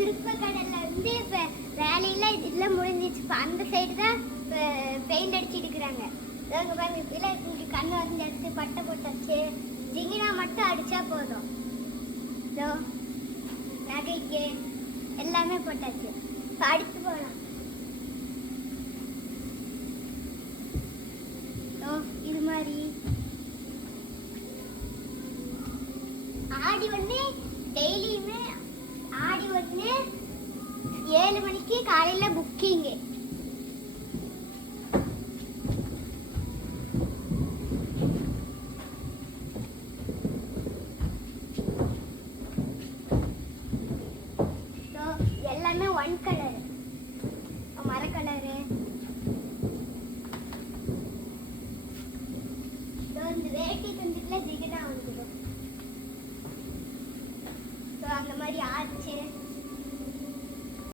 திருப்பக்கடல்ல வந்து இப்போ வேலையெல்லாம் இதெல்லாம் முடிஞ்சிச்சு. இப்போ அந்த சைடு தான் பெயிண்ட் அடிச்சுட்டு இருக்கிறாங்க. இவங்க பாருங்க, இப்பெல்லாம் இங்கே கண் வரைஞ்சாச்சு, பட்டை போட்டாச்சு. ஜிங்கினா மட்டும் அடிச்சா போதும். இதோ நகைக்கு எல்லாமே போட்டாச்சு. இப்போ அடித்து போகலாம். இது மாதிரி ஆடி ஒன்று டெய்லியுமே ஆடி ஒன்று 7 மணிக்கு காலையில் புக்கிங்கு.